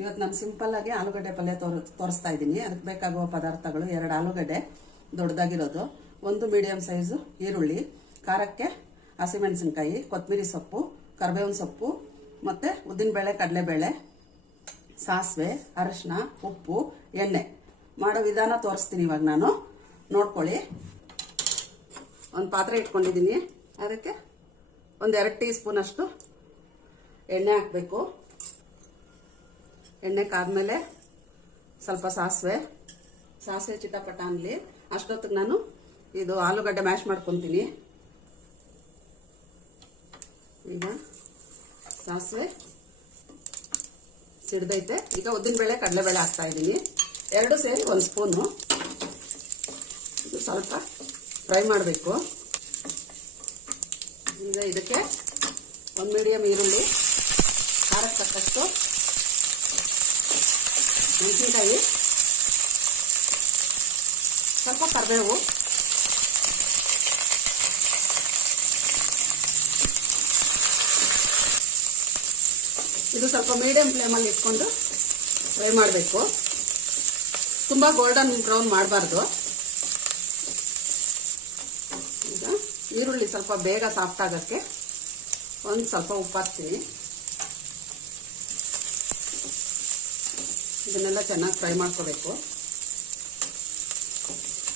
ಇವತ್ತು ನಾನು ಸಿಂಪಲ್ ಆಗಿ ಆಲೂಗಡ್ಡೆ ಪಲ್ಯ ತೋರಿಸ್ತಾ ಇದ್ದೀನಿ. ಅದಕ್ಕೆ ಬೇಕಾಗುವ ಪದಾರ್ಥಗಳು: 2 ಆಲೂಗಡ್ಡೆ ದೊಡ್ಡದಾಗಿರೋದು, 1 ಮೀಡಿಯಂ ಸೈಜು ಈರುಳ್ಳಿ, ಖಾರಕ್ಕೆ ಹಸಿಮೆಣಸಿನಕಾಯಿ, ಕೊತ್ತಂಬರಿ ಸೊಪ್ಪು, ಕರಿಬೇವಿನ ಸೊಪ್ಪು, ಮತ್ತೆ ಉದ್ದಿನಬೇಳೆ, ಕಡಲೆಬೇಳೆ, ಸಾಸಿವೆ, ಅರಿಶಿನ, ಉಪ್ಪು, ಎಣ್ಣೆ. ಮಾಡೋ ವಿಧಾನ ತೋರಿಸ್ತೀನಿ ಇವಾಗ ನಾನು, ನೋಡ್ಕೊಳ್ಳಿ. ಒಂದು ಪಾತ್ರೆ ಇಟ್ಕೊಂಡಿದ್ದೀನಿ. ಅದಕ್ಕೆ 2 ಟೀ ಸ್ಪೂನ್ ಅಷ್ಟು ಎಣ್ಣೆ ಹಾಕಬೇಕು. ಎಣ್ಣೆ ಕಾದ್ಮೇಲೆ ಸ್ವಲ್ಪ ಸಾಸಿವೆ ಚಿಟಪಟ ಅನ್ಲಿ. ಅಷ್ಟೊತ್ತಿಗೆ ನಾನು ಇದು ಆಲೂಗಡ್ಡೆ ಮ್ಯಾಶ್ ಮಾಡ್ಕೊತೀನಿ. ಈಗ ಸಾಸಿವೆ ಸಿಡ್ದೈತೆ. ಈಗ ಉದ್ದಿನಬೇಳೆ, ಕಡಲೆಬೇಳೆ ಹಾಕ್ತಾ ಇದ್ದೀನಿ. 2 ಸೇರಿ 1 ಸ್ಪೂನು. ಇದು ಸ್ವಲ್ಪ ಫ್ರೈ ಮಾಡಬೇಕು. ಈಗ ಇದಕ್ಕೆ 1 ಮೀಡಿಯಂ ಈರುಳ್ಳಿ, ಖಾರಕ್ಕೆ ತಕ್ಕಷ್ಟು ಮೆಣಸಿನಕಾಯಿ, ಸ್ವಲ್ಪ ಕರಿಬೇವು, ಇದು ಸ್ವಲ್ಪ ಮೀಡಿಯಂ ಫ್ಲೇಮಲ್ಲಿ ಇಟ್ಕೊಂಡು ಫ್ರೈ ಮಾಡಬೇಕು. ತುಂಬ ಗೋಲ್ಡನ್ ಬ್ರೌನ್ ಮಾಡಬಾರ್ದು. ಈಗ ಈರುಳ್ಳಿ ಸ್ವಲ್ಪ ಬೇಗ ಸಾಫ್ಟ್ ಆಗೋಕ್ಕೆ ಒಂದು ಸ್ವಲ್ಪ ಉಪ್ಪು ಹಾಕ್ತೀನಿ. ಇದನ್ನೆಲ್ಲ ಚೆನ್ನಾಗಿ ಫ್ರೈ ಮಾಡ್ಕೋಬೇಕು.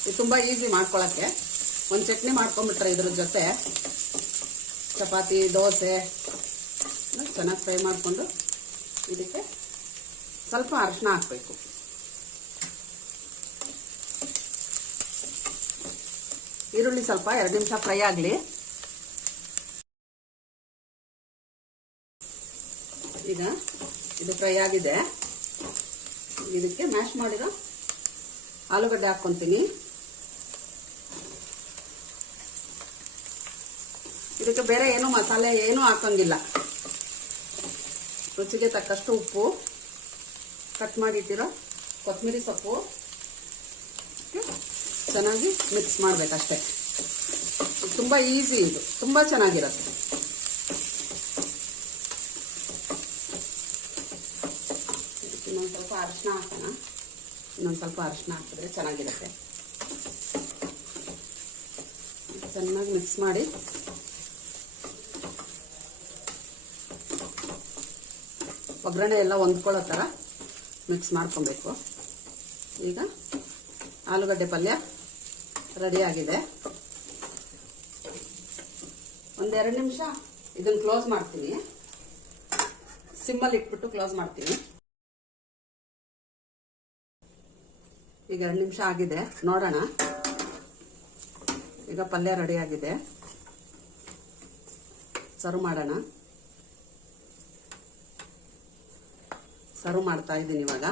ಇದು ತುಂಬ ಈಸಿ ಮಾಡ್ಕೊಳ್ಳೋಕ್ಕೆ. ಒಂದು ಚಟ್ನಿ ಮಾಡ್ಕೊಂಡ್ಬಿಟ್ರೆ ಇದ್ರ ಜೊತೆ ಚಪಾತಿ, ದೋಸೆ ಚೆನ್ನಾಗಿ ಫ್ರೈ ಮಾಡಿಕೊಂಡು ಇದಕ್ಕೆ ಸ್ವಲ್ಪ ಅರಿಶಿನ ಹಾಕಬೇಕು. ಈರುಳ್ಳಿ ಸ್ವಲ್ಪ 2 ನಿಮಿಷ ಫ್ರೈ ಆಗಲಿ. ಈಗ ಇದು ಫ್ರೈ ಆಗಿದೆ. ಇದಕ್ಕೆ ಮ್ಯಾಶ್ ಮಾಡಿರೋ ಆಲೂಗಡ್ಡೆ ಹಾಕ್ಕೊಂತೀನಿ. ಇದಕ್ಕೆ ಬೇರೆ ಏನು ಮಸಾಲೆ ಏನೂ ಹಾಕಂಗಿಲ್ಲ. ರುಚಿಗೆ ತಕ್ಕಷ್ಟು ಉಪ್ಪು, ಕಟ್ ಮಾಡಿಟ್ಟಿರೋ ಕೊತ್ತಂಬರಿ ಸೊಪ್ಪು ಚೆನ್ನಾಗಿ ಮಿಕ್ಸ್ ಮಾಡಬೇಕಷ್ಟೆ. ತುಂಬ ಈಸಿ, ಇದು ತುಂಬ ಚೆನ್ನಾಗಿರುತ್ತೆ. ಇನ್ನೊಂದು ಸ್ವಲ್ಪ ಅರಿಶಿನ ಹಾಕೋಣ. ಇನ್ನೊಂದು ಸ್ವಲ್ಪ ಅರಿಶಿನ ಹಾಕಿದ್ರೆ ಚೆನ್ನಾಗಿರುತ್ತೆ. ಚೆನ್ನಾಗಿ ಮಿಕ್ಸ್ ಮಾಡಿ ಒಗ್ಗರಣೆ ಎಲ್ಲ ಹೊಂದ್ಕೊಳ್ಳೋ ಥರ ಮಿಕ್ಸ್ ಮಾಡ್ಕೊಬೇಕು. ಈಗ ಆಲೂಗಡ್ಡೆ ಪಲ್ಯ ರೆಡಿ ಆಗಿದೆ. 1-2 ನಿಮಿಷ ಇದನ್ನು ಕ್ಲೋಸ್ ಮಾಡ್ತೀನಿ. ಸಿಮ್ಮಲ್ಲಿ ಇಟ್ಬಿಟ್ಟು ಕ್ಲೋಸ್ ಮಾಡ್ತೀನಿ. ಈಗ 2 ನಿಮಿಷ ಆಗಿದೆ, ನೋಡೋಣ. ಈಗ ಪಲ್ಯ ರೆಡಿ ಆಗಿದೆ. ಸರ್ವ್ ಮಾಡೋಣ. ಸರ್ವ್ ಮಾಡ್ತಾ ಇದ್ದೀನಿ ಇವಾಗ.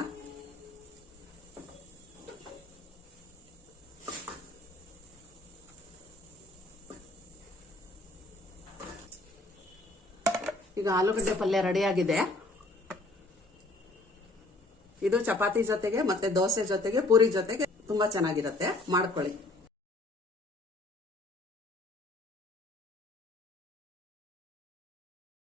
ಈಗ ಆಲೂಗಡ್ಡೆ ಪಲ್ಯ ರೆಡಿ ಆಗಿದೆ. ಇದು ಚಪಾತಿ ಜೊತೆಗೆ ಮತ್ತೆ ದೋಸೆ ಜೊತೆಗೆ, ಪೂರಿ ಜೊತೆಗೆ ತುಂಬಾ ಚೆನ್ನಾಗಿರುತ್ತೆ. ಮಾಡ್ಕೊಳ್ಳಿ.